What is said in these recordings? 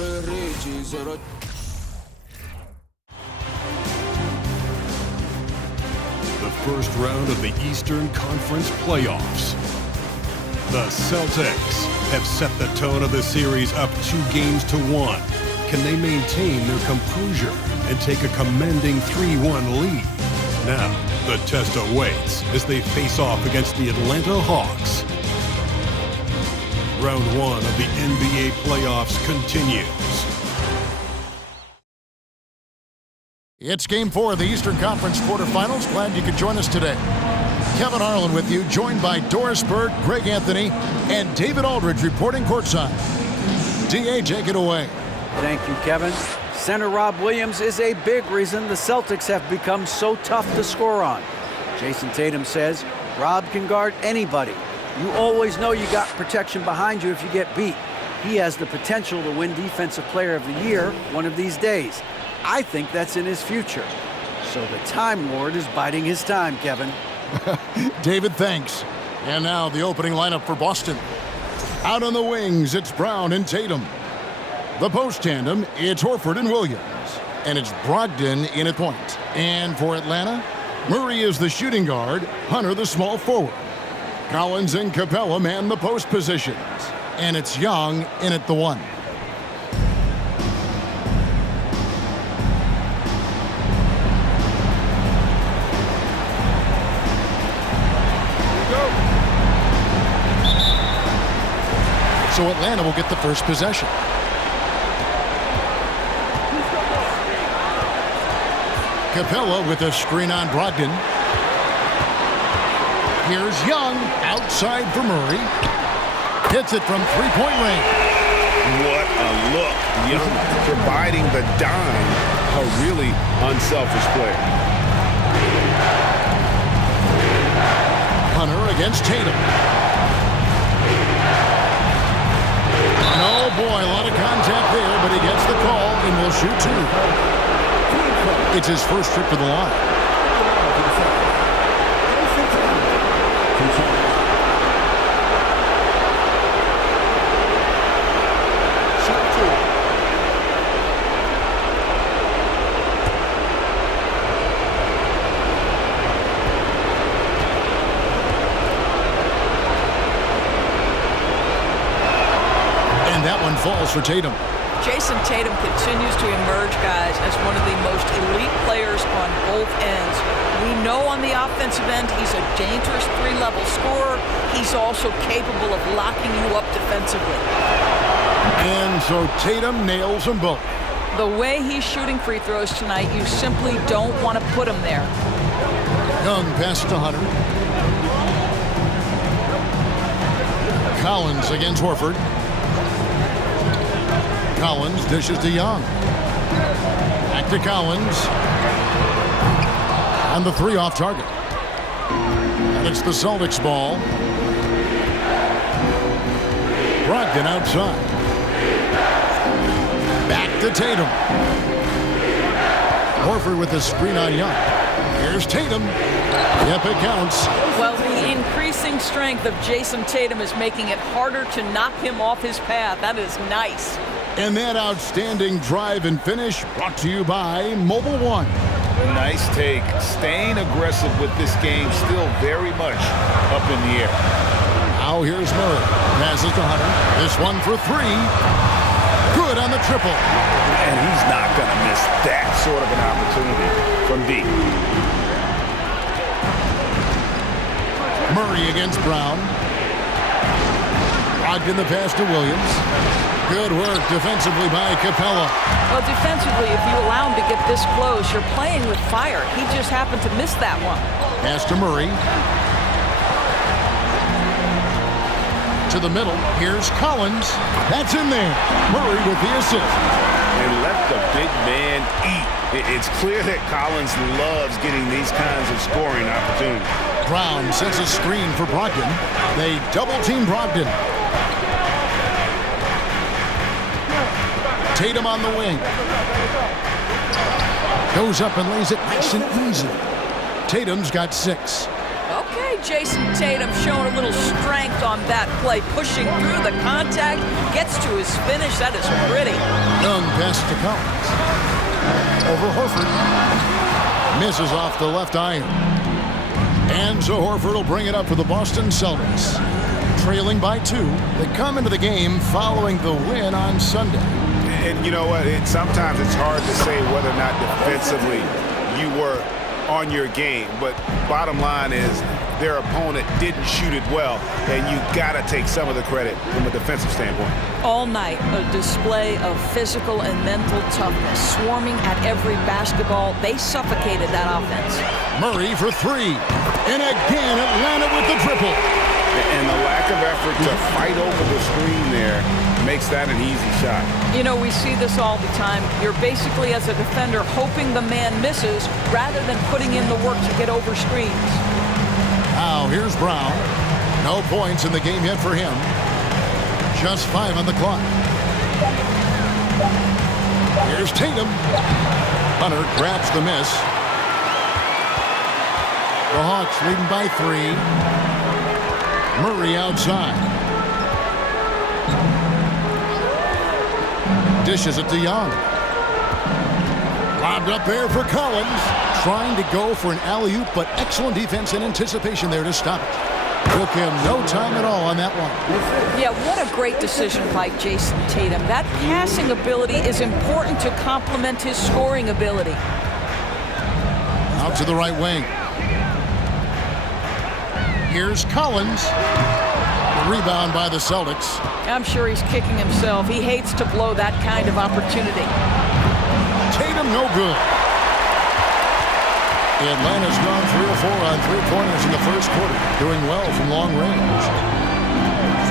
The first round of the Eastern Conference playoffs. The Celtics have set the tone of the series up 2-1. Can they maintain their composure and take a commanding 3-1 lead? Now, the test awaits as they face off against the Atlanta Hawks. Round 1 of the NBA playoffs continues. It's Game 4 of the Eastern Conference quarterfinals. Glad you could join us today. Kevin Harlan with you, joined by Doris Bird, Greg Anthony, and David Aldridge reporting courtside. D.A., take it away. Thank you, Kevin. Center Rob Williams is a big reason the Celtics have become so tough to score on. Jason Tatum says Rob can guard anybody. You always know you got protection behind you if you get beat. He has the potential to win Defensive Player of the Year one of these days. I think that's in his future. So the Time Lord is biding his time, Kevin. David, thanks. And now the opening lineup for Boston. Out on the wings, it's Brown and Tatum. The post tandem, it's Horford and Williams. And it's Brogdon in at point. And for Atlanta, Murray is the shooting guard, Hunter the small forward. Collins and Capella man the post positions. And it's Young in at the 1. So Atlanta will get the first possession. Capella with a screen on Brogdon. Here's Young outside for Murray. Hits it from three-point range. What a look. Young providing the dime. A really unselfish player. Hunter against Tatum. And oh boy, a lot of contact there, but he gets the call and will shoot 2. It's his first trip to the line. And that one falls for Tatum. Jason Tatum continues to emerge, guys, as one of the most elite players on both ends. We know on the offensive end he's a dangerous three-level scorer. He's also capable of locking you up defensively. And so Tatum nails them both. The way he's shooting free throws tonight, you simply don't want to put him there. Young pass to Hunter. Collins against Horford. Collins dishes to Young. Back to Collins. And the 3 off target. And it's the Celtics ball. Brogdon outside. Back to Tatum. Horford with the screen on Young. Here's Tatum. Yep, it counts. Well, the increasing strength of Jason Tatum is making it harder to knock him off his path. That is nice. And that outstanding drive and finish brought to you by Mobile One. Nice take. Staying aggressive with this game, still very much up in the air. Now here's Murray. Passes to Hunter. This one for 3. Good on the triple. And he's not going to miss that sort of an opportunity from deep. Murray against Brown. Brogdon the pass to Williams. Good work defensively by Capella. Well, defensively, if you allow him to get this close, you're playing with fire. He just happened to miss that one. Pass to Murray. To the middle. Here's Collins. That's in there. Murray with the assist. And let the big man eat. It's clear that Collins loves getting these kinds of scoring opportunities. Brown sets a screen for Brogdon. They double-team Brogdon. Tatum on the wing. Goes up and lays it nice and easy. Tatum's got 6. Okay, Jason Tatum showing a little strength on that play, pushing through the contact, gets to his finish. That is pretty. to Collins. Over Horford. Misses off the left iron. And so Horford will bring it up for the Boston Celtics. Trailing by 2, they come into the game following the win on Sunday. And you know what? Sometimes it's hard to say whether or not defensively you were on your game. But bottom line is their opponent didn't shoot it well, and you got to take some of the credit from a defensive standpoint. All night, a display of physical and mental toughness, swarming at every basketball. They suffocated that offense. Murray for 3. And again, Atlanta with the triple. And the lack of effort to fight over the screen there makes that an easy shot. You know, we see this all the time. You're basically, as a defender, hoping the man misses rather than putting in the work to get over screens. Now, here's Brown. No points in the game yet for him. Just 5 on the clock. Here's Tatum. Hunter grabs the miss. The Hawks leading by 3. Murray outside. Dishes it to Young. Lobbed up there for Collins. Trying to go for an alley-oop, but excellent defense and anticipation there to stop it. Took him no time at all on that one. Yeah, what a great decision by Jason Tatum. That passing ability is important to complement his scoring ability. Out to the right wing. Here's Collins. The rebound by the Celtics. I'm sure he's kicking himself. He hates to blow that kind of opportunity. Tatum no good. Atlanta's gone 3 of 4 on three-pointers in the first quarter, doing well from long range.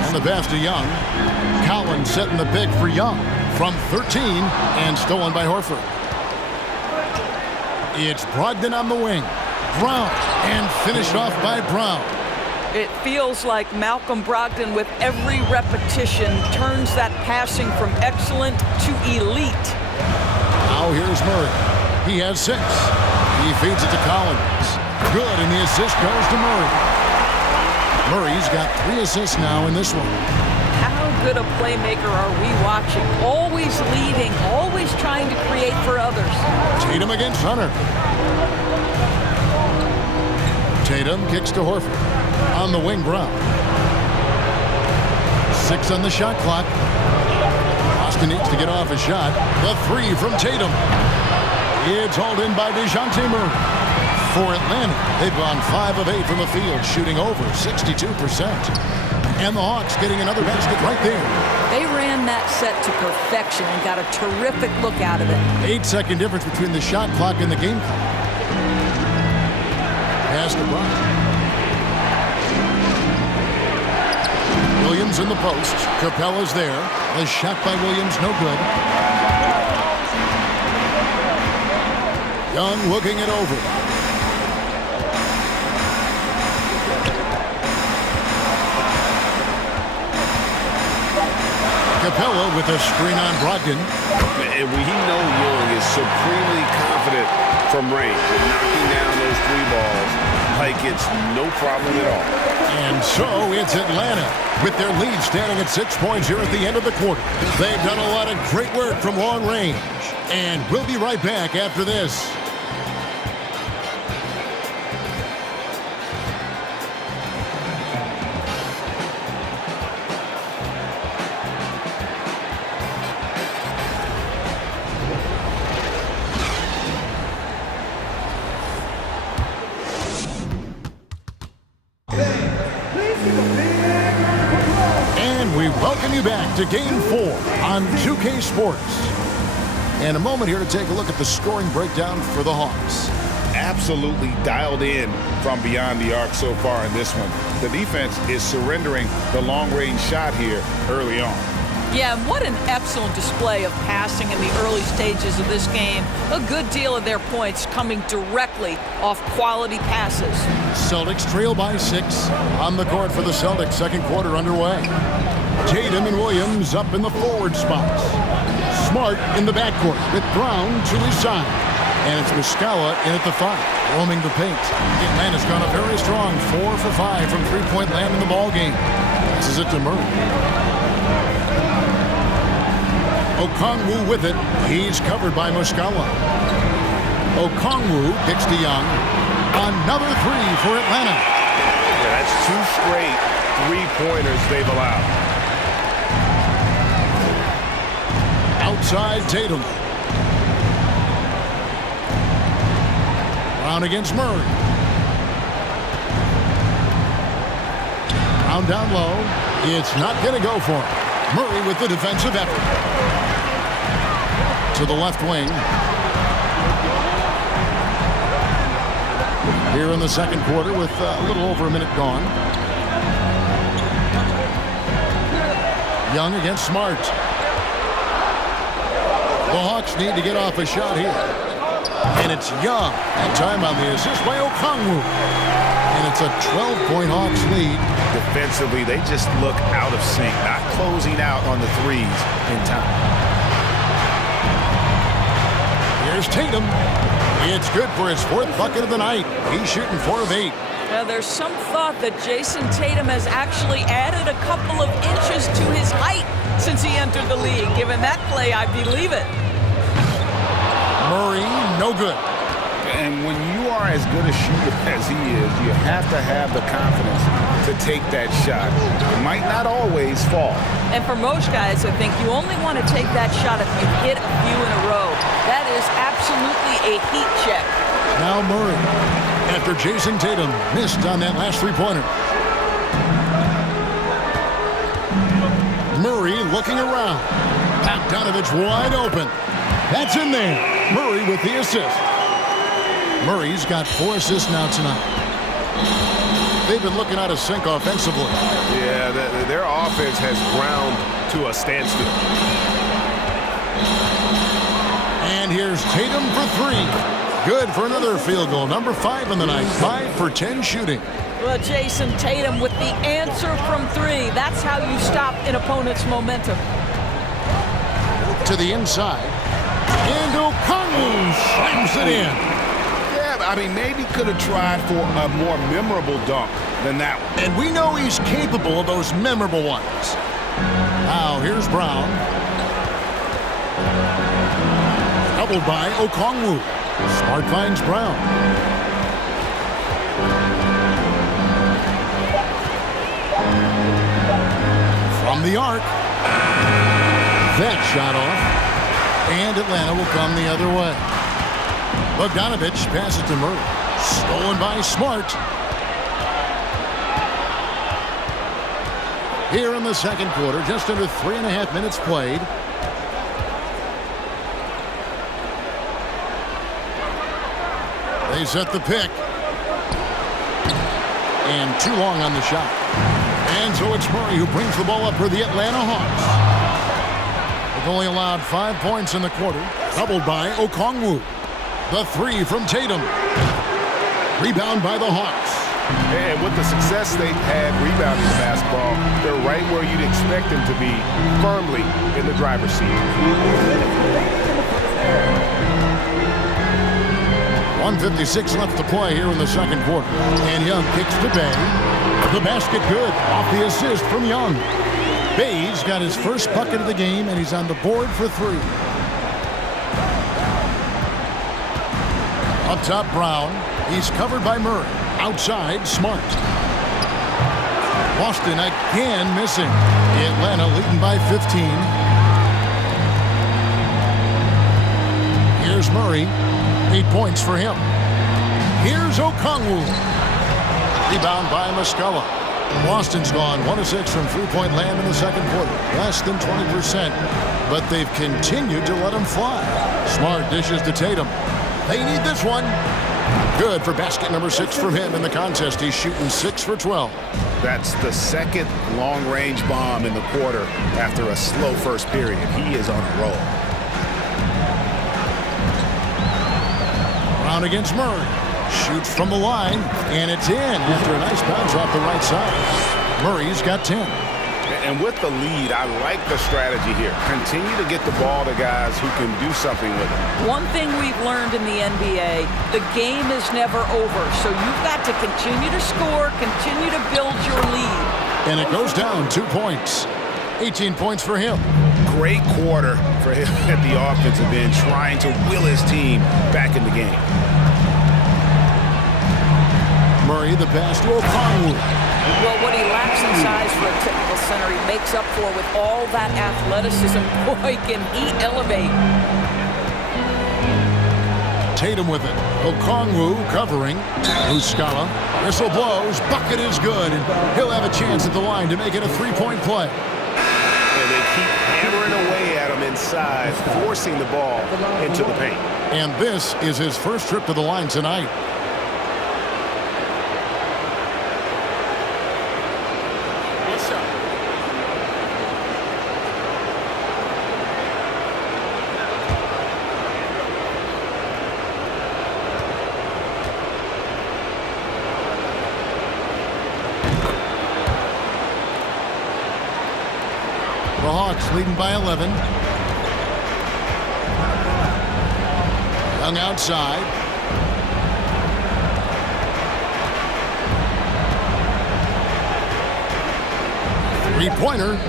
And the pass to Young. Collins setting the big for Young from 13 and stolen by Horford. It's Brogdon on the wing. Brown and finished off by Brown. It feels like Malcolm Brogdon, with every repetition, turns that passing from excellent to elite. Now here's Murray. He has 6. He feeds it to Collins. Good, and the assist goes to Murray. Murray's got 3 assists now in this one. How good a playmaker are we watching? Always leading, always trying to create for others. Tatum against Hunter. Tatum kicks to Horford. On the wing, Brown. 6 on the shot clock. Boston needs to get off a shot. The 3 from Tatum. It's hauled in by DeJounte Murray. For Atlanta, they've gone 5 of 8 from the field, shooting over 62%. And the Hawks getting another basket right there. They ran that set to perfection and got a terrific look out of it. 8-second difference between the shot clock and the game clock. Pass to Brown. Williams in the post. Capella's there. The shot by Williams, no good. Young looking it over. Capella with a screen on Brogdon. And we know Young is supremely confident from range, and knocking down those 3 balls like it's no problem at all. And so it's Atlanta with their lead standing at 6 points here at the end of the quarter. They've done a lot of great work from long range. And we'll be right back after this. Welcome you back to Game 4 on 2K Sports. And a moment here to take a look at the scoring breakdown for the Hawks. Absolutely dialed in from beyond the arc so far in this one. The defense is surrendering the long-range shot here early on. Yeah, what an excellent display of passing in the early stages of this game. A good deal of their points coming directly off quality passes. Celtics trail by 6 on the court for the Celtics. Second quarter underway. Tatum and Williams up in the forward spots. Smart in the backcourt with Brown to his side. And it's Muscala in at the 5, roaming the paint. Atlanta's gone a very strong 4 for 5 from three-point land in the ball game. This is it to Murray. Okongwu with it. He's covered by Muscala. Okongwu kicks to Young. Another three for Atlanta. Yeah, that's 2 straight three-pointers they've allowed. Outside Tatum. Brown against Murray. Brown down low. It's not going to go for him. Murray with the defensive effort. To the left wing. Here in the second quarter with a little over a minute gone. Young against Smart. The Hawks need to get off a shot here. And it's Young. That time on the assist by Okongwu. And it's a 12-point Hawks lead. Defensively, they just look out of sync, not closing out on the threes in time. Here's Tatum. It's good for his 4th bucket of the night. He's shooting 4 of 8. Now, there's some thought that Jason Tatum has actually added a couple of inches to his height since he entered the league. Given that play, I believe it. Murray, no good. And when you are as good a shooter as he is, you have to have the confidence to take that shot. It might not always fall. And for most guys, I think you only want to take that shot if you hit a few in a row. That is absolutely a heat check. Now Murray, after Jason Tatum missed on that last three-pointer. Murray looking around. Bogdanovich wide open. That's in there. Murray with the assist. Murray's got 4 assists now tonight. They've been looking out of sync offensively. Yeah, their offense has ground to a standstill. And here's Tatum for 3. Good for another field goal. Number 5 in the night. 5 for 10 shooting. Well, Jason Tatum with the answer from 3. That's how you stop an opponent's momentum. To the inside. And Okongwu slams it in. I mean, maybe could have tried for a more memorable dunk than that one. And we know he's capable of those memorable ones. Now, here's Brown. Doubled by Okongwu. Smart finds Brown. From the arc. That shot off. And Atlanta will come the other way. Bogdanovich passes to Murray. Stolen by Smart. Here in the second quarter, just under 3.5 minutes played. They set the pick. And too long on the shot. And so it's Murray who brings the ball up for the Atlanta Hawks. They've only allowed 5 points in the quarter. Doubled by Okongwu. The 3 from Tatum. Rebound by the Hawks. And with the success they've had rebounding the basketball, they're right where you'd expect them to be, firmly in the driver's seat. 1:56 left to play here in the second quarter. And Young kicks to Bay. The basket good. Off the assist from Young. Bay's got his first bucket of the game, and he's on the board for 3. Up top, Brown. He's covered by Murray. Outside, Smart. Boston again missing. Atlanta leading by 15. Here's Murray. 8 points for him. Here's Okongwu. Rebound by Muscala. Boston's gone 1 of 6 from three-point land in the second quarter. Less than 20%. But they've continued to let him fly. Smart dishes to Tatum. They need this one. Good for basket number 6 from him in the contest. He's shooting 6 for 12. That's the second long-range bomb in the quarter after a slow first period. He is on a roll. Brown against Murray. Shoots from the line, and it's in after a nice bounce off the right side. Murray's got 10. And with the lead, I like the strategy here. Continue to get the ball to guys who can do something with it. One thing we've learned in the NBA, the game is never over. So you've got to continue to score, continue to build your lead. And it goes down 2 points. 18 points for him. Great quarter for him at the offensive end, trying to will his team back in the game. Murray, the pass to Okongwu. Well, what he lacks in size for a typical center, he makes up for with all that athleticism. Boy, can he elevate. Tatum with it. Okongwu covering. Muscala. Whistle blows. Bucket is good. And he'll have a chance at the line to make it a three-point play. And they keep hammering away at him inside, forcing the ball into the paint. And this is his first trip to the line tonight. The Hawks leading by 11. Young outside. Three-pointer.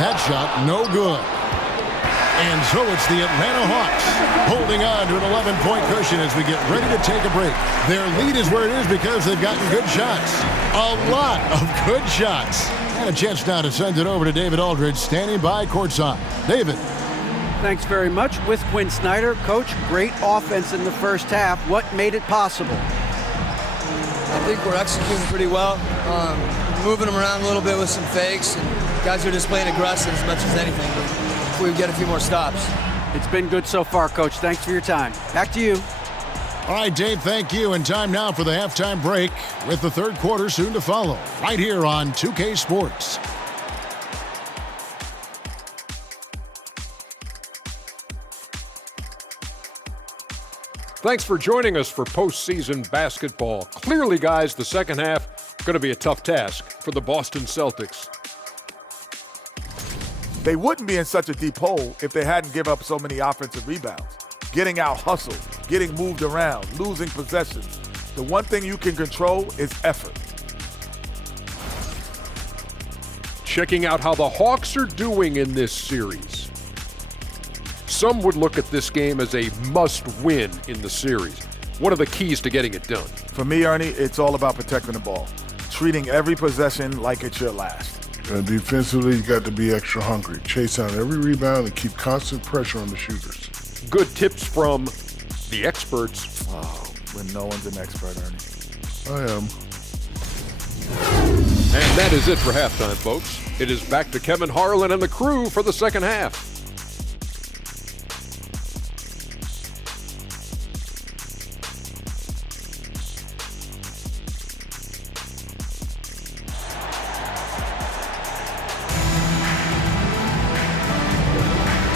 That shot no good. And so it's the Atlanta Hawks holding on to an 11-point cushion as we get ready to take a break. Their lead is where it is because they've gotten good shots. A lot of good shots. And a chance now to send it over to David Aldridge, standing by courtside. David. Thanks very much. With Quinn Snyder, Coach, great offense in the first half. What made it possible? I think we're executing pretty well. Moving them around a little bit with some fakes. And guys are just playing aggressive as much as anything. If we get a few more stops. It's been good so far, Coach. Thanks for your time. Back to you. All right, Dave, thank you. And time now for the halftime break with the third quarter soon to follow right here on 2K Sports. Thanks for joining us for postseason basketball. Clearly, guys, the second half going to be a tough task for the Boston Celtics. They wouldn't be in such a deep hole if they hadn't given up so many offensive rebounds. Getting out hustled, getting moved around, losing possessions. The one thing you can control is effort. Checking out how the Hawks are doing in this series. Some would look at this game as a must-win in the series. What are the keys to getting it done? For me, Ernie, it's all about protecting the ball. Treating every possession like it's your last. Defensively, you got to be extra hungry. Chase out every rebound and keep constant pressure on the shooters. Good tips from the experts. Oh, when no one's an expert, Ernie. I am. And that is it for halftime, folks. It is back to Kevin Harlan and the crew for the second half.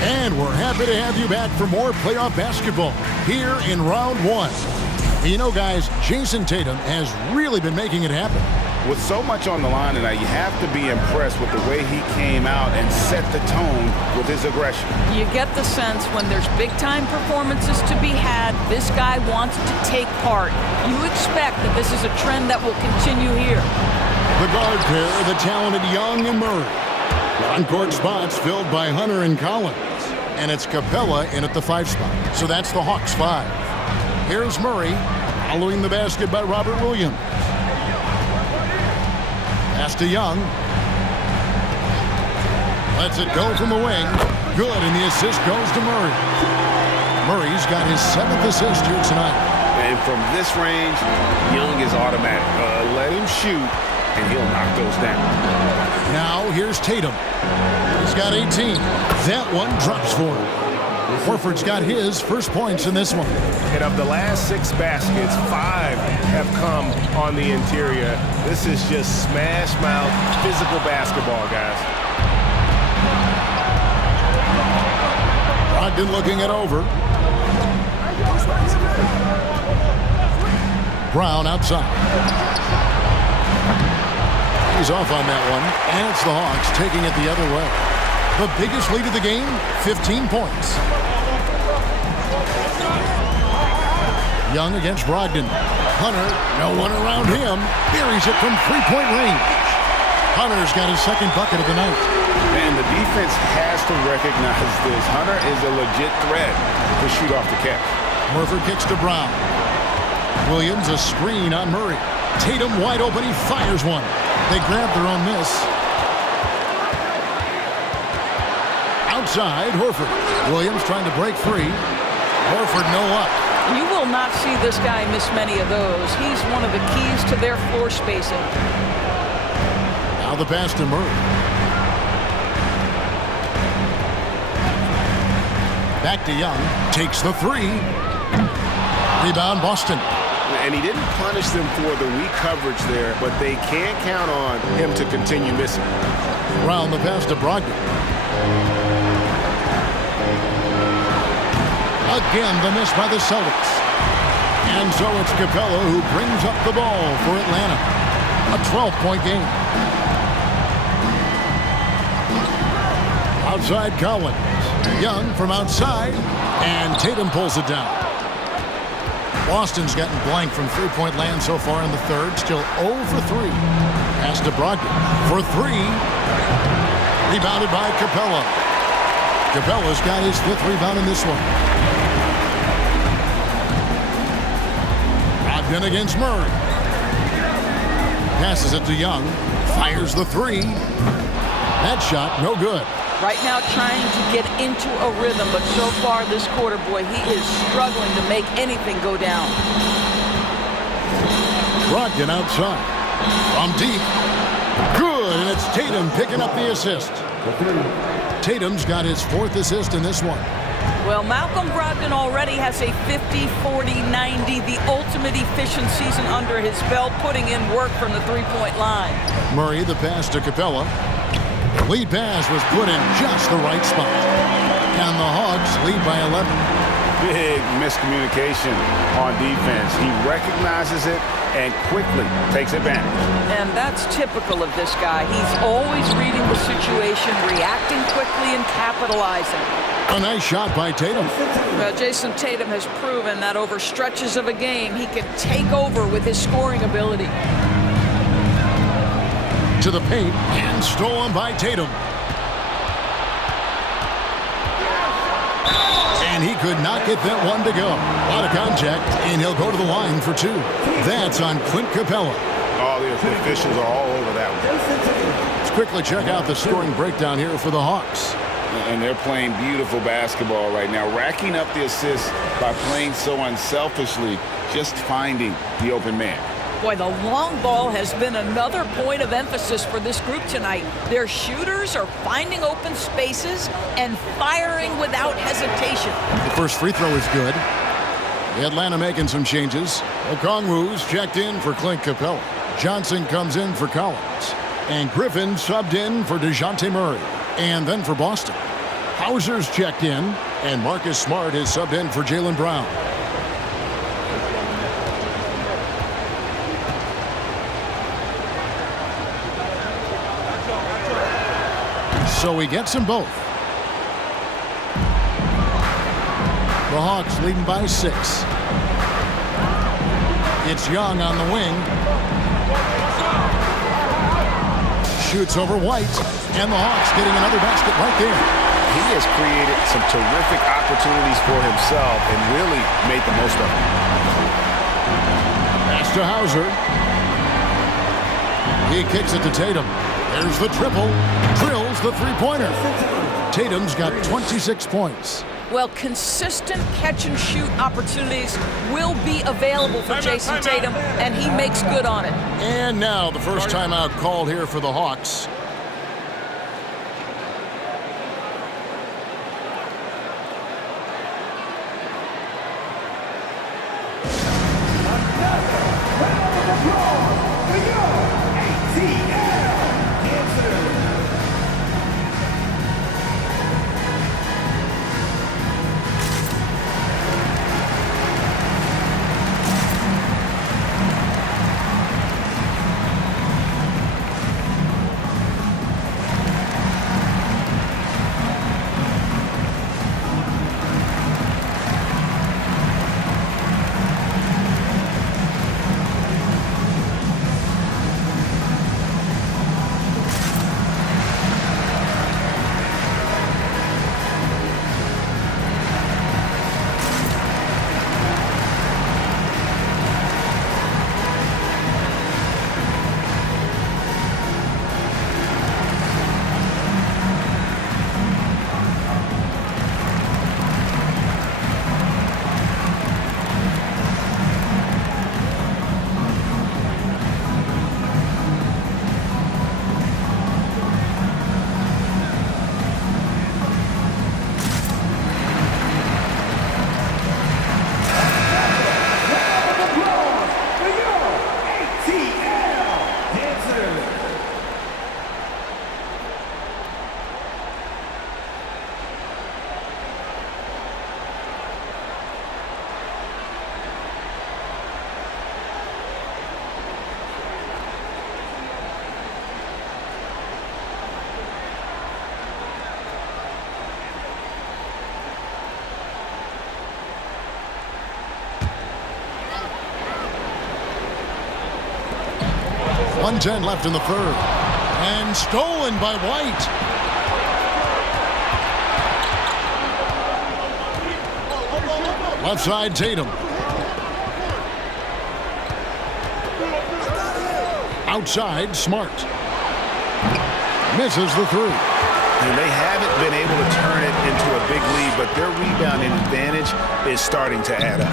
And we're happy to have you back for more playoff basketball here in round one. And you know, guys, Jason Tatum has really been making it happen. With so much on the line tonight, you have to be impressed with the way he came out and set the tone with his aggression. You get the sense when there's big-time performances to be had, this guy wants to take part. You expect that this is a trend that will continue here. The guard pair, the talented Young and Murray. On-court spots filled by Hunter and Collins. And it's Capella in at the 5 spot. So that's the Hawks 5. Here's Murray, following the basket by Robert Williams. Pass to Young. Lets it go from the wing. Good, and the assist goes to Murray. Murray's got his 7th assist here tonight. And from this range, Young is automatic. Let him shoot, and he'll knock those down. Now here's Tatum. He's got 18. That one drops for him. Horford's got his first points in this one. And of the last 6 baskets, 5 have come on the interior. This is just smash mouth physical basketball, guys. Brogdon looking it over. Brown outside. He's off on that one, and it's the Hawks taking it the other way. The biggest lead of the game, 15 points. Young against Brogdon. Hunter, no one around him. Buries it from 3-point range. Hunter's got his second bucket of the night. And the defense has to recognize this. Hunter is a legit threat to shoot off the catch. Horford kicks to Brown. Williams a screen on Murray. Tatum wide open. He fires one. They grab their own miss. Outside, Horford. Williams trying to break free. Horford no luck. You will not see this guy miss many of those. He's one of the keys to their floor spacing. Now the pass to Murray. Back to Young. Takes the three. Rebound Boston. And he didn't punish them for the weak coverage there, but they can't count on him to continue missing. Brown the pass to Brogdon. Again, the miss by the Celtics. And so it's Capella who brings up the ball for Atlanta. A 12-point game. Outside Collins. Young from outside. And Tatum pulls it down. Boston's gotten blank from three-point land so far in the third. Still 0 for 3. Pass to Brogdon for 3. Rebounded by Capella. Capella's got his 5th rebound in this one. Brogdon against Murray. Passes it to Young. Fires the 3. That shot no good. Right now trying to get into a rhythm, but so far this quarter, boy, he is struggling to make anything go down. Brogdon outside. From deep. Good, and it's Tatum picking up the assist. Tatum's got his 4th assist in this one. Well, Malcolm Brogdon already has a 50, 40, 90, the ultimate efficient season under his belt, putting in work from the three-point line. Murray, the pass to Capella. The lead pass was put in just the right spot. And the Hawks lead by 11. Big miscommunication on defense. He recognizes it and quickly takes advantage. And that's typical of this guy. He's always reading the situation, reacting quickly, and capitalizing. A nice shot by Tatum. Well, Jason Tatum has proven that over stretches of a game, he can take over with his scoring ability. To the paint and stolen by Tatum. And he could not get that one to go. A lot of contact, and he'll go to the line for 2. That's on Clint Capella. All the officials are all over that one. Let's quickly check out the scoring breakdown here for the Hawks. And they're playing beautiful basketball right now, racking up the assists by playing so unselfishly, just finding the open man. Boy, the long ball has been another point of emphasis for this group tonight. Their shooters are finding open spaces and firing without hesitation. The first free throw is good. Atlanta making some changes. Okongwu's checked in for Clint Capella. Johnson comes in for Collins. And Griffin subbed in for DeJounte Murray. And then for Boston, Hauser's checked in. And Marcus Smart is subbed in for Jaylen Brown. So he gets them both. The Hawks leading by 6. It's Young on the wing. Shoots over White. And the Hawks getting another basket right there. He has created some terrific opportunities for himself and really made the most of them. Pass to Hauser. He kicks it to Tatum. There's the triple. Drills the three-pointer. Tatum's got 26 points. Well, consistent catch-and-shoot opportunities will be available for Jason Tatum, and he makes good on it. And now the first timeout called here for the Hawks. 1:10 left in the third. And stolen by White. Left side, Tatum. Outside, Smart. Misses the three. And they haven't been able to turn it into a big lead, but their rebounding advantage is starting to add up.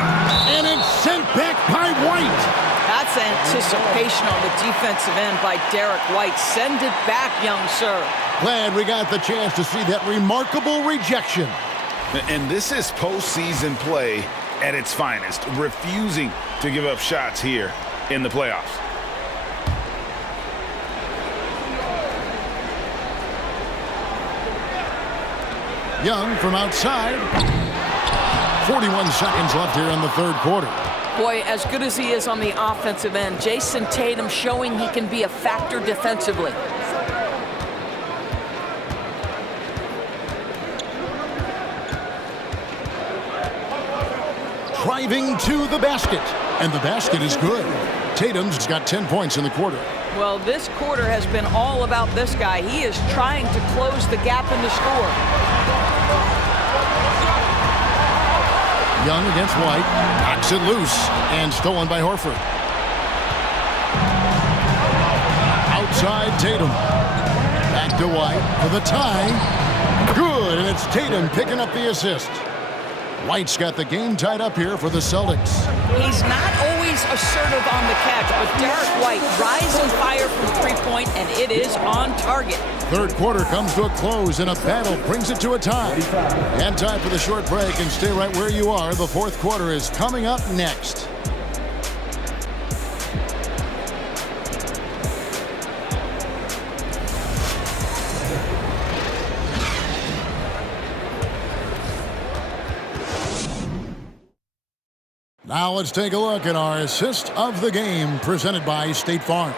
And it's sent back by White. That's anticipation on the defensive end by Derek White. Send it back, young sir. Glad we got the chance to see that remarkable rejection. And this is postseason play at its finest, refusing to give up shots here in the playoffs. Young from outside. 41 seconds left here in the third quarter. Boy, as good as he is on the offensive end, Jason Tatum showing he can be a factor defensively. Driving to the basket. And the basket is good. Tatum's got 10 points in the quarter. Well, this quarter has been all about this guy. He is trying to close the gap in the score. Young against White. Knocks it loose. And stolen by Horford. Outside Tatum. Back to White for the tie. Good, and it's Tatum picking up the assist. White's got the game tied up here for the Celtics. He's not always assertive on the catch, but Derek White rising fire from three-point, and it is on target. Third quarter comes to a close, and a battle brings it to a tie. And time for the short break, and stay right where you are. The fourth quarter is coming up next. Now let's take a look at our assist of the game presented by State Farm.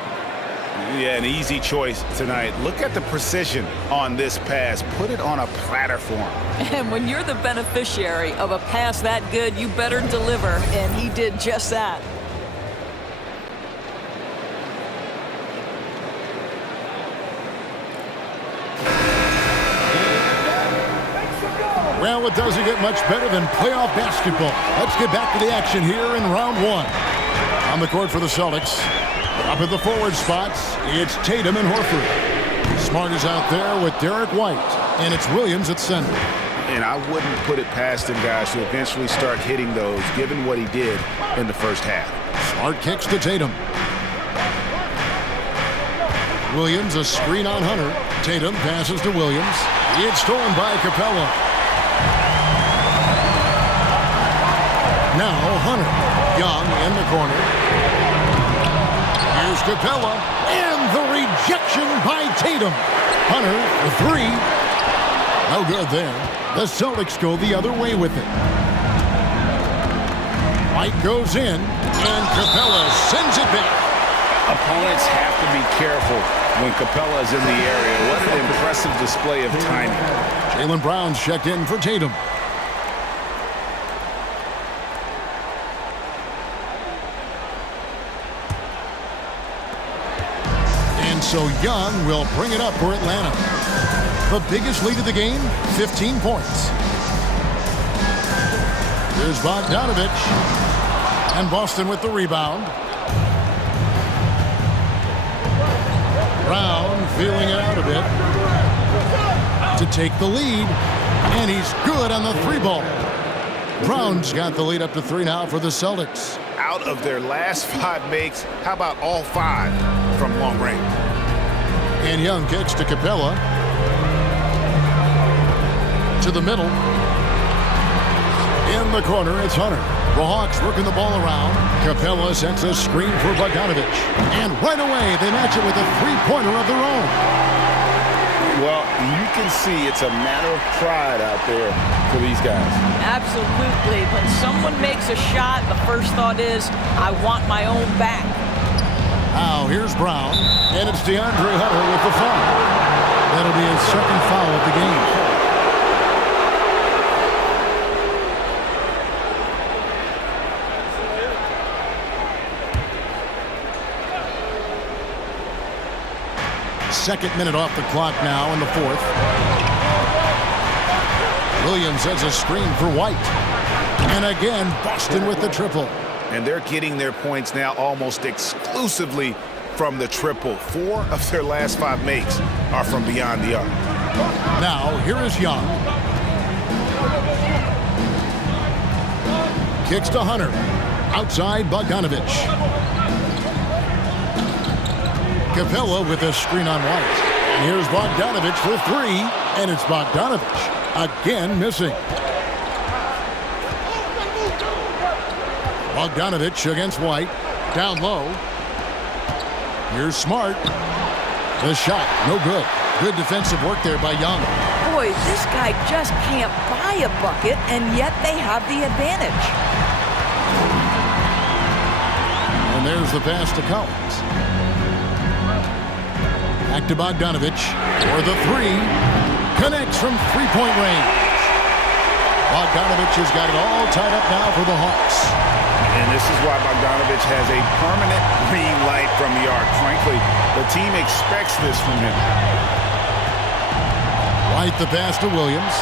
Yeah, an easy choice tonight. Look at the precision on this pass. Put it on a platter for him. And when you're the beneficiary of a pass that good, you better deliver, and he did just that. Well, it doesn't get much better than playoff basketball. Let's get back to the action here in round one. On the court for the Celtics. Up at the forward spots, it's Tatum and Horford. Smart is out there with Derek White, and it's Williams at center. And I wouldn't put it past him, guys, to eventually start hitting those, given what he did in the first half. Smart kicks to Tatum. Williams a screen on Hunter. Tatum passes to Williams. It's stolen by Capella. Now Hunter. Young in the corner. Here's Capella. And the rejection by Tatum. Hunter, the three. No good there. The Celtics go the other way with it. White goes in, and Capella sends it back. Opponents have to be careful when Capella is in the area. What an impressive display of timing. Jaylen Brown's checked in for Tatum. And so Young will bring it up for Atlanta. The biggest lead of the game, 15 points. Here's Bogdanovich. And Boston with the rebound. Brown feeling it out a bit to take the lead, and he's good on the three ball. Brown's got the lead up to 3 now for the Celtics. Out of their last 5 makes, how about all 5 from long range? And Young kicks to Capella. To the middle. In the corner, it's Hunter. The Hawks working the ball around. Capella sends a screen for Bogdanovich. And right away, they match it with a three-pointer of their own. Well, you can see it's a matter of pride out there for these guys. Absolutely. When someone makes a shot, the first thought is, I want my own back. Now, here's Brown. And it's DeAndre Hunter with the foul. That'll be his second foul of the game. Second minute off the clock now in the fourth. Williams has a screen for White. And again, Boston with the triple. And they're getting their points now almost exclusively from the triple. 4 of their last 5 makes are from beyond the arc. Now, here is Young. Kicks to Hunter. Outside Bogdanovich. Capella with a screen on White. And here's Bogdanovich for 3. And it's Bogdanovich again missing. Bogdanovich against White. Down low. Here's Smart. The shot, no good. Good defensive work there by Young. Boy, this guy just can't buy a bucket, and yet they have the advantage. And there's the pass to Collins. Back to Bogdanovich for the 3. Connects from three-point range. Bogdanovich has got it all tied up now for the Hawks. And this is why Bogdanovich has a permanent green light from the arc. Frankly, the team expects this from him. White the pass to Williams.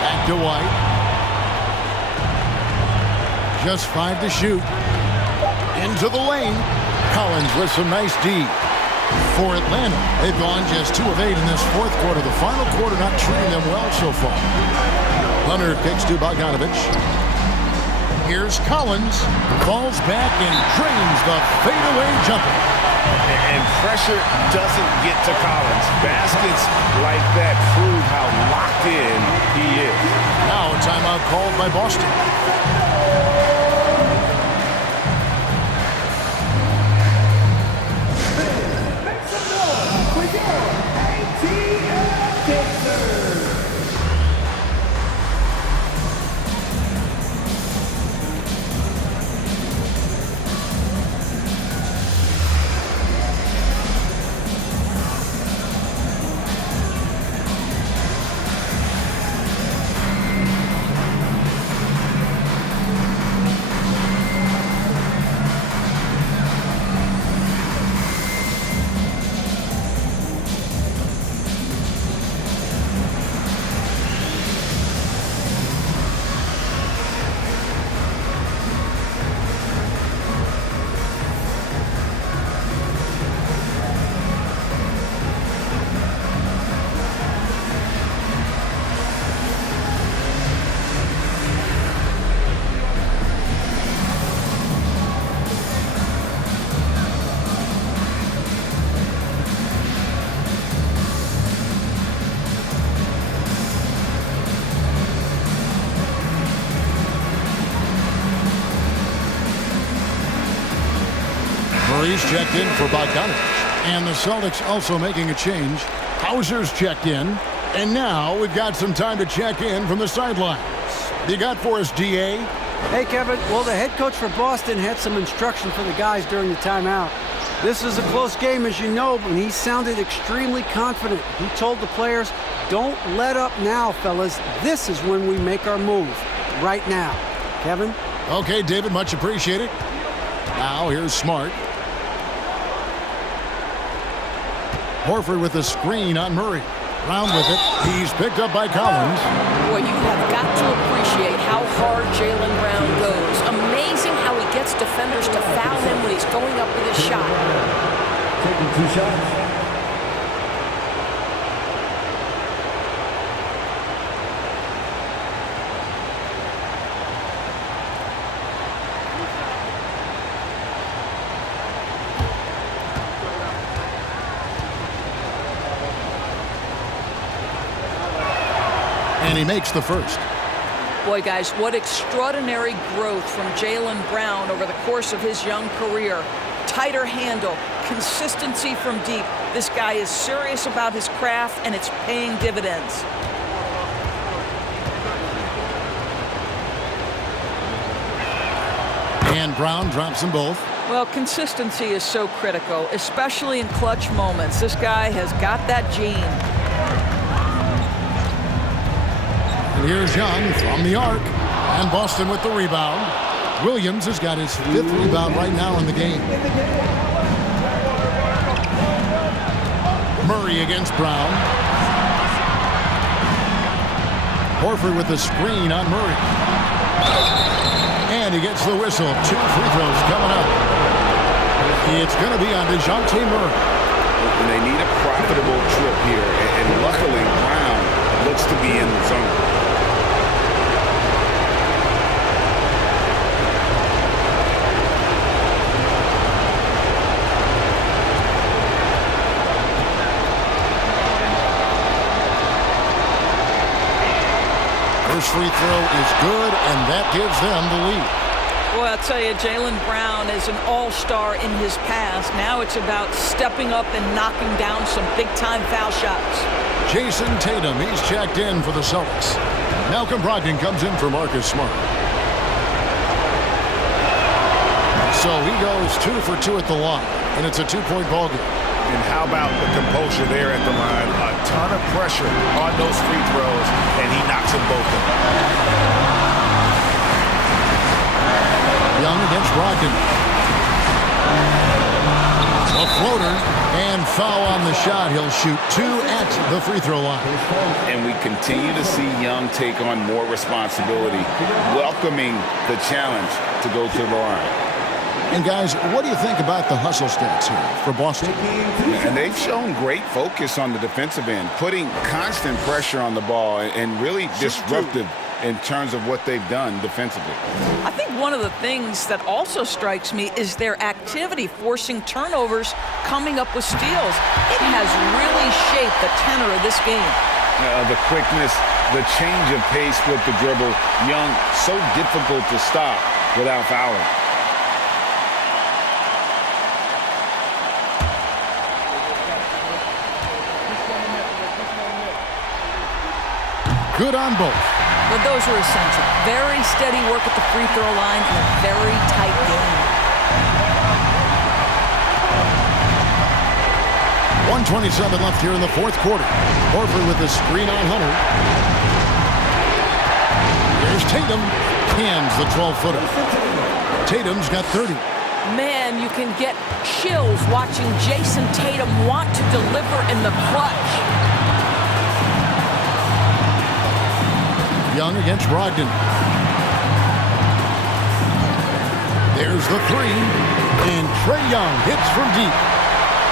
Back to White. Just 5 to shoot. Into the lane. Collins with some nice D. For Atlanta, they've gone just 2 of 8 in this fourth quarter. The final quarter not treating them well so far. Hunter kicks to Bogdanovich. Here's Collins. Falls back and drains the fadeaway jumper. And pressure doesn't get to Collins. Baskets like that prove how locked in he is. Now a timeout called by Boston. Murray's checked in for Bogdanovich. And the Celtics also making a change. Hauser's checked in. And now we've got some time to check in from the sidelines. You got for us, DA? Hey, Kevin. Well, the head coach for Boston had some instruction for the guys during the timeout. This is a close game, as you know, but he sounded extremely confident. He told the players, don't let up now, fellas. This is when we make our move. Right now. Kevin? Okay, David, much appreciated. Now here's Smart. Horford with a screen on Murray. Brown with it. He's picked up by Collins. Boy, you have got to appreciate how hard Jaylen Brown goes. Amazing how he gets defenders to foul him when he's going up with his shot. Taking 2 shots. And he makes the first. Boy, guys, what extraordinary growth from Jaylen Brown over the course of his young career. Tighter handle, consistency from deep. This guy is serious about his craft, and it's paying dividends. And Brown drops them both. Well, consistency is so critical, especially in clutch moments. This guy has got that gene. And here's Young from the arc. And Boston with the rebound. Williams has got his 5th rebound right now in the game. Murray against Brown. Horford with the screen on Murray. And he gets the whistle. 2 free throws coming up. It's going to be on DeJounte Murray. And they need a profitable trip here. And luckily, Brown looks to be in the zone. First free throw is good, and that gives them the lead. Boy, I'll tell you, Jaylen Brown is an all-star in his past. Now it's about stepping up and knocking down some big-time foul shots. Jason Tatum, he's checked in for the Celtics. Malcolm Brogdon comes in for Marcus Smart. So he goes 2 for 2 at the line, and it's a 2-point ball game. And how about the composure there at the line? A ton of pressure on those free throws, and he knocks them both in. Young against Brogdon. A floater, and foul on the shot. He'll shoot 2 at the free throw line. And we continue to see Young take on more responsibility, welcoming the challenge to go to the line. And guys, what do you think about the hustle stats here for Boston? And they've shown great focus on the defensive end, putting constant pressure on the ball and really disruptive in terms of what they've done defensively. I think one of the things that also strikes me is their activity, forcing turnovers, coming up with steals. It has really shaped the tenor of this game. The quickness, the change of pace with the dribble. Young, so difficult to stop without fouling. Good on both. But those were essential. Very steady work at the free throw line and a very tight game. 1:27 left here in the fourth quarter. Horford with the screen on Hunter. There's Tatum. Cans the 12-footer. Tatum's got 30. Man, you can get chills watching Jason Tatum want to deliver in the clutch. Young against Brogdon. There's the 3. And Trae Young hits from deep.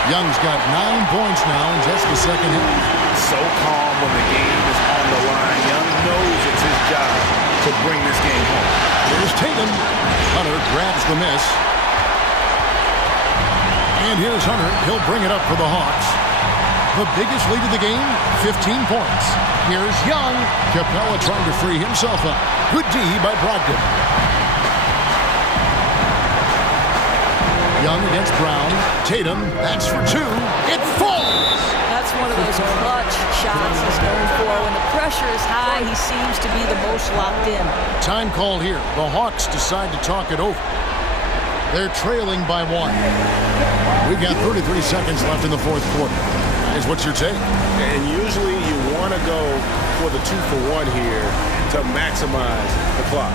Young's got 9 points now in just the second half. So calm when the game is on the line. Young knows it's his job to bring this game home. Here's Tatum. Hunter grabs the miss. And here's Hunter. He'll bring it up for the Hawks. The biggest lead of the game, 15 points. Here's Young. Capella trying to free himself up. Good D by Brogdon. Young against Brown. Tatum, that's for 2. It falls! That's one of those clutch shots he's known for. When the pressure is high, he seems to be the most locked in. Time call here. The Hawks decide to talk it over. They're trailing by 1. We've got 33 seconds left in the fourth quarter. Guys, what's your take? And usually you want to go for the 2-for-1 here to maximize the clock.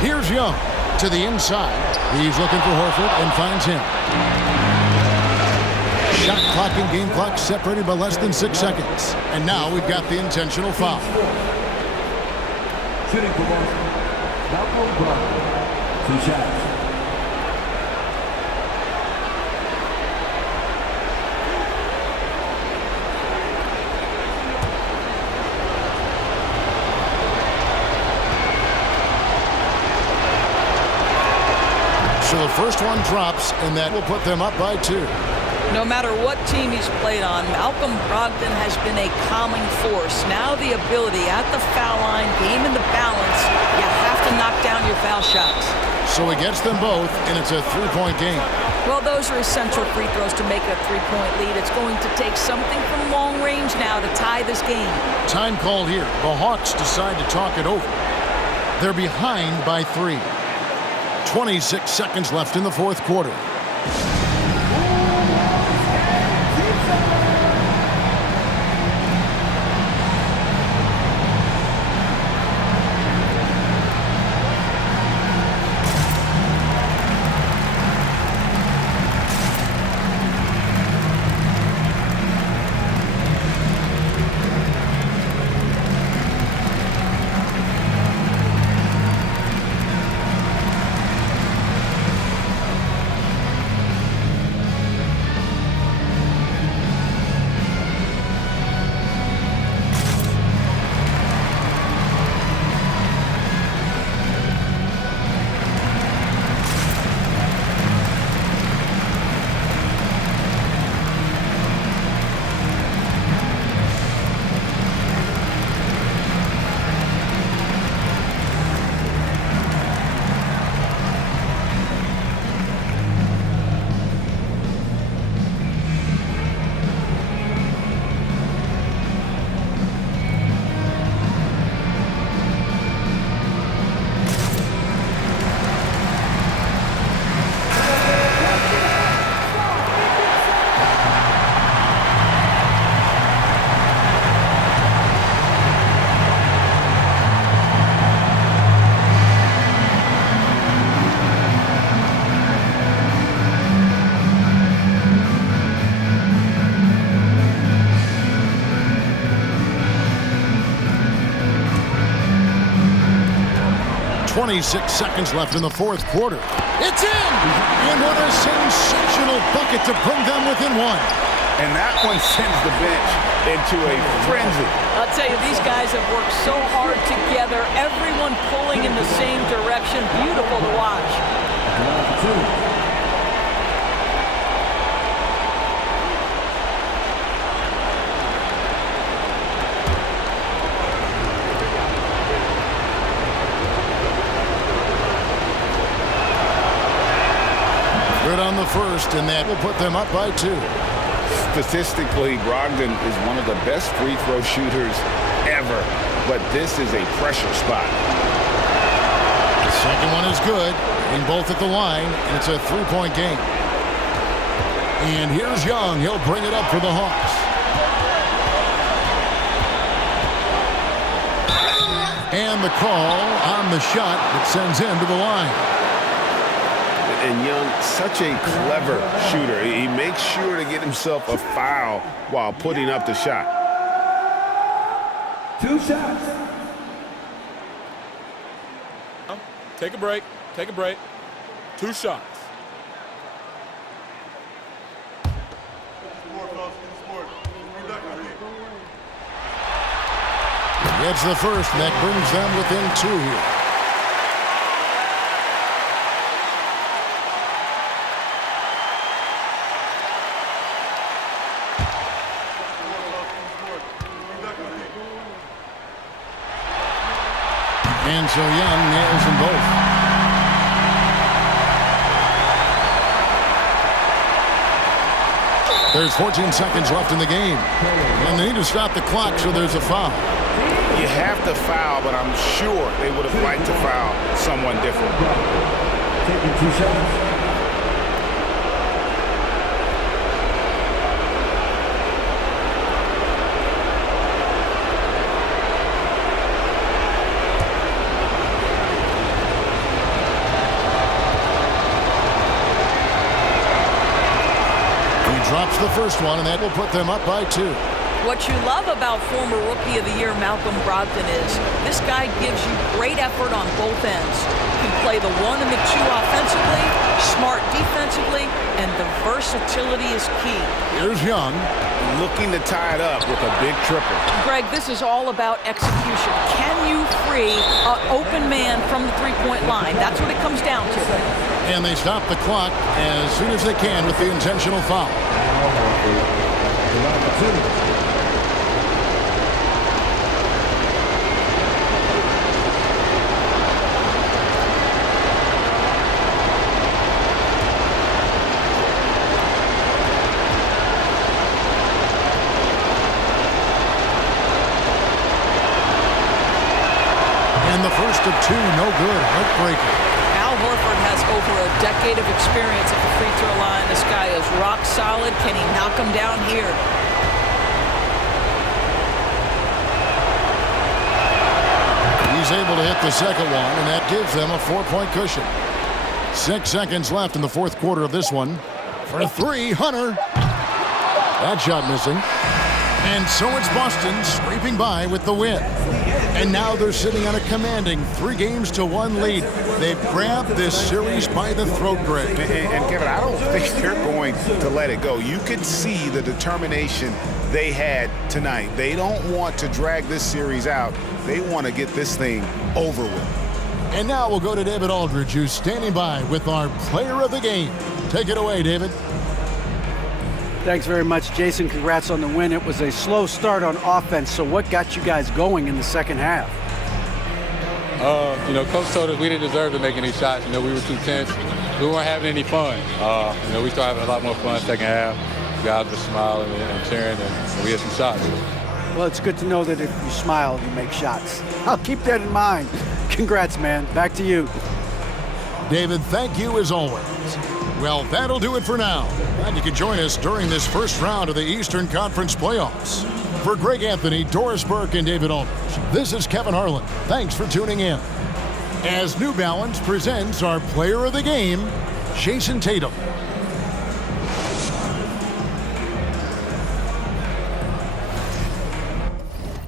Here's Young to the inside. He's looking for Horford and finds him. Shot clock and game clock separated by less than 6 seconds. And now we've got the intentional foul. Shooting for Boston, Malcolm Brogdon. 2 shots. So the first one drops, and that will put them up by 2. No matter what team he's played on, Malcolm Brogdon has been a calming force. Now the ability at the foul line, game in the balance, you have to knock down your foul shots. So he gets them both, and it's a 3-point game. Well, those are essential free throws to make a 3-point lead. It's going to take something from long range now to tie this game. Time called here. The Hawks decide to talk it over. They're behind by 3. 26 seconds left in the fourth quarter. .26 seconds left in the fourth quarter. It's in! And what a sensational bucket to bring them within 1. And that one sends the bench into a frenzy. I'll tell you, these guys have worked so hard together, everyone pulling in the same direction. Beautiful to watch. Good on the first, and that will put them up by 2. Statistically, Brogdon is one of the best free throw shooters ever, but this is a pressure spot. The second one is good, hitting both at the line, and it's a 3-point game. And here's Young. He'll bring it up for the Hawks. And the call on the shot that sends him to the line. And Young, such a clever shooter. He makes sure to get himself a foul while putting up the shot. 2 shots. Take a break. Take a break. 2 shots. Gets the first, and that brings them within 2 here. And so Young nails them both. There's 14 seconds left in the game. And they need to stop the clock, so there's a foul. You have to foul, but I'm sure they would have liked to foul someone different. Taking 2 shots. drops the first one, and that will put them up by 2. What you love about former Rookie of the Year Malcolm Brogdon is this guy gives you great effort on both ends. Can play the 1 and the 2 offensively, smart defensively, and the versatility is key. Here's Young. Looking to tie it up with a big triple. Greg, this is all about execution. Can you free an open man from the three-point line? That's what it comes down to. And they stop the clock as soon as they can with the intentional foul. And the first of 2, no good. Heartbreaker. Al Horford has over a decade of experience at the free throw line. This guy is rock solid. Can he knock him down here? He's able to hit the second one, and that gives them a 4-point cushion. 6 seconds left in the fourth quarter of this one. For 3, Hunter. That shot missing. And so it's Boston scraping by with the win. And now they're sitting on a commanding 3-1 lead. They've grabbed this series by the throat, Greg. And Kevin, I don't think they're going to let it go. You can see the determination they had tonight. They don't want to drag this series out. They want to get this thing over with. And now we'll go to David Aldridge, who's standing by with our player of the game. Take it away, David. Thanks very much, Jason. Congrats on the win. It was a slow start on offense, so what got you guys going in the second half? Coach told us we didn't deserve to make any shots. We were too tense. We weren't having any fun. We started having a lot more fun second half. Guys were smiling and cheering, and we had some shots. Well, it's good to know that if you smile, you make shots. I'll keep that in mind. Congrats, man. Back to you. David, thank you as always. Well, that'll do it for now. Glad you could join us during this first round of the Eastern Conference playoffs. For Greg Anthony, Doris Burke, and David Aldridge, this is Kevin Harlan. Thanks for tuning in. As New Balance presents our player of the game, Jason Tatum.